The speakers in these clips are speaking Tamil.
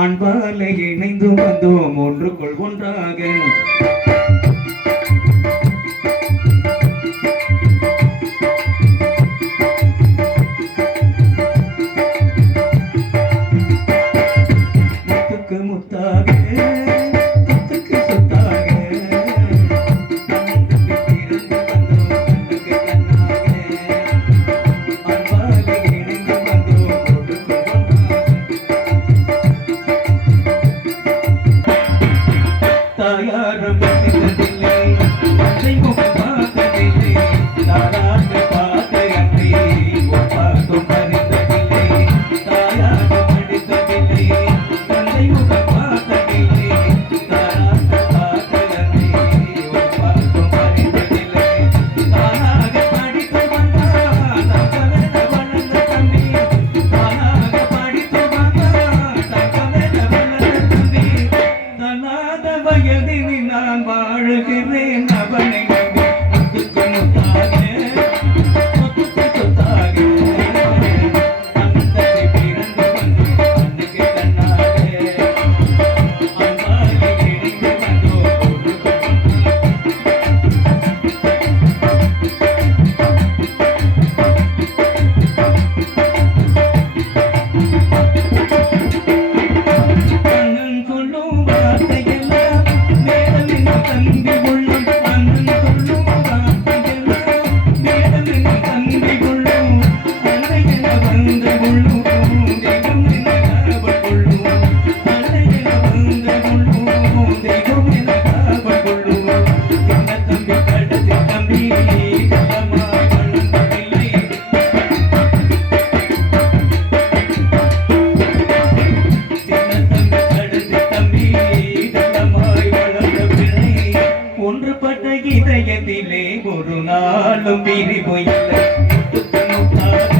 அன்பாலே இணைந்து வந்தோம் ஒன்றுக்குள் ஒன்றாக. முத்துக்கு முத்தாக முத்துக்கு சொத்தாக இருந்து வந்தோம் கண்ணுக்கு கண்ணாக. அன்பாலே இணைந்து வந்தோம் ஒன்றுக்குள் ஒன்றாக. தாயாரும் பார்த்ததில்லை, தந்தை முகம் பார்த்ததில்லை, தாராட்டு பார்த்த அன்றி ஒப்பாக்கும் அறிந்ததில்லை. தாயாரும் படித்ததில்லை, தந்தை முகம் பார்த்ததில்லை, தாராட்டு பார்த்த அன்றி ஒப்பாக்கும் அறிந்ததில்லை. தானாக படித்து வந்தார் தங்கமென வளர்ந்த தம்பி, தானாக படித்து வந்தார் தங்கமென வளர்ந்த தம்பி. தனாத வயதில் நான் வாழுகிறேன் அவனை நம்பி. முத்துக்கு முத்தாக முத்துக்கு சொத்தாக அந்தரை பிறந்து வந்து கண்ணுக்கு கண்ணாக. அன்பாலே இணைந்து வந்தோம் ஒன்றுக்குள் அண்ணன் சொல்லும் வார்த்தையெல்லாம் மேடம் என்ன தம்பி உள்ளம். அண்ணன் சொல்லும் வார்த்தையெல்லாம் மேடம் என்ன தம்பி உள்ளம். அன்னை என வந்த உள்ளம் தெய்வம் என காவல் கொள்ளும். அன்னை என வந்த உள்ளம் தெய்வம் என காவல் கொள்ளும். சின்ன தம்பி கடைசி தம்பி கள்ளமாய் வளர்ந்ததில்லை. சின்ன தம்பி கடைசி தம்பி கள்ளமாய் வளர்ந்த பிள்ளை. ஒன்றுபட்ட இதயத்திலே ஒரு நாளும் பிரிவு இல்லை. முத்துக்கு முத்தாக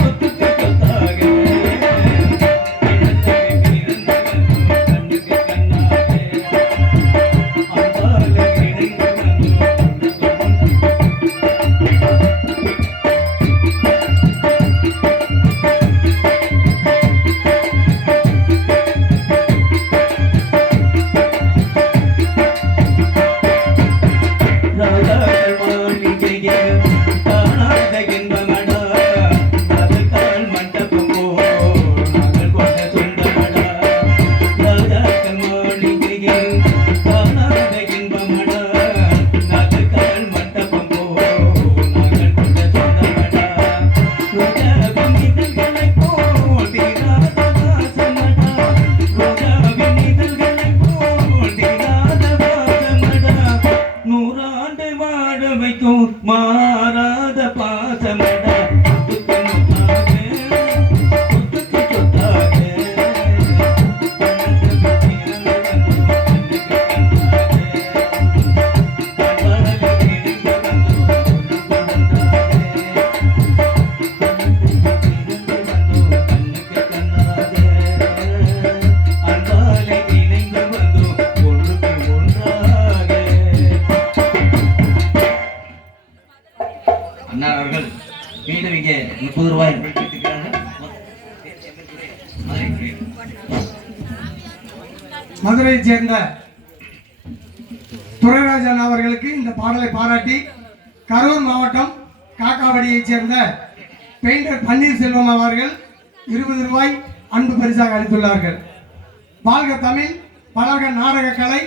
முத்துக்கு சொத்தாக இனத்தம்பி பிறந்து வந்தோம் கண்ணுக்கு கண்ணாக. அன்பாலே இணைந்து வந்தோம் ஒன்றுக்குள் ஒன்றாக. ராஜாக்கள் மாளிகையில் காணாத இன்பமடா, அதுதான் மண்டபம் போல் நாங்கள் கொண்ட சொந்தமடா. ராஜாக்கள் மாளிகையில் காணாத இன்பமடா, அதுதான் மண்டபம் போல் நாங்கள் கொண்ட சொந்தமடா. ரோஜாவின் இதழ்களைப் போல் தீராத வாசமடா, ரோஜாவின் இதழ்களைப் போல் தீராத வாசமடா. நூறாண்டு வாழ வைக்கும் மாறாத பாசமடா. முத்துக்கு முத்தாக முத்துக்கு சொத்தாக அண்ணன் பிறந்து வந்தோம் கண்ணுக்கு கண்ணாக. அன்பாலே இணைந்து வந்தோம் ஒன்றுக்குள் ஒன்றாக. அன்பாலே இணைந்து வந்தோம் ஒன்றுக்குள் ஒன்றாக. அண்ணா அவர்கள் மீண்டும் இங்கே 30 ரூபாய் வைத்திருக்கிறார்கள். மதுரையைச் சேர்ந்த துரைராஜன் அவர்களுக்கு இந்த பாடலை பாராட்டி கரூர் மாவட்டம் காக்காவடியைச் சேர்ந்த பெயிண்டர் பன்னீர்செல்வம் அவர்கள் 20 ரூபாய் அன்பு பரிசாக அளித்துள்ளார்கள். வாழ்க தமிழ், வளர்க நாடக கலை,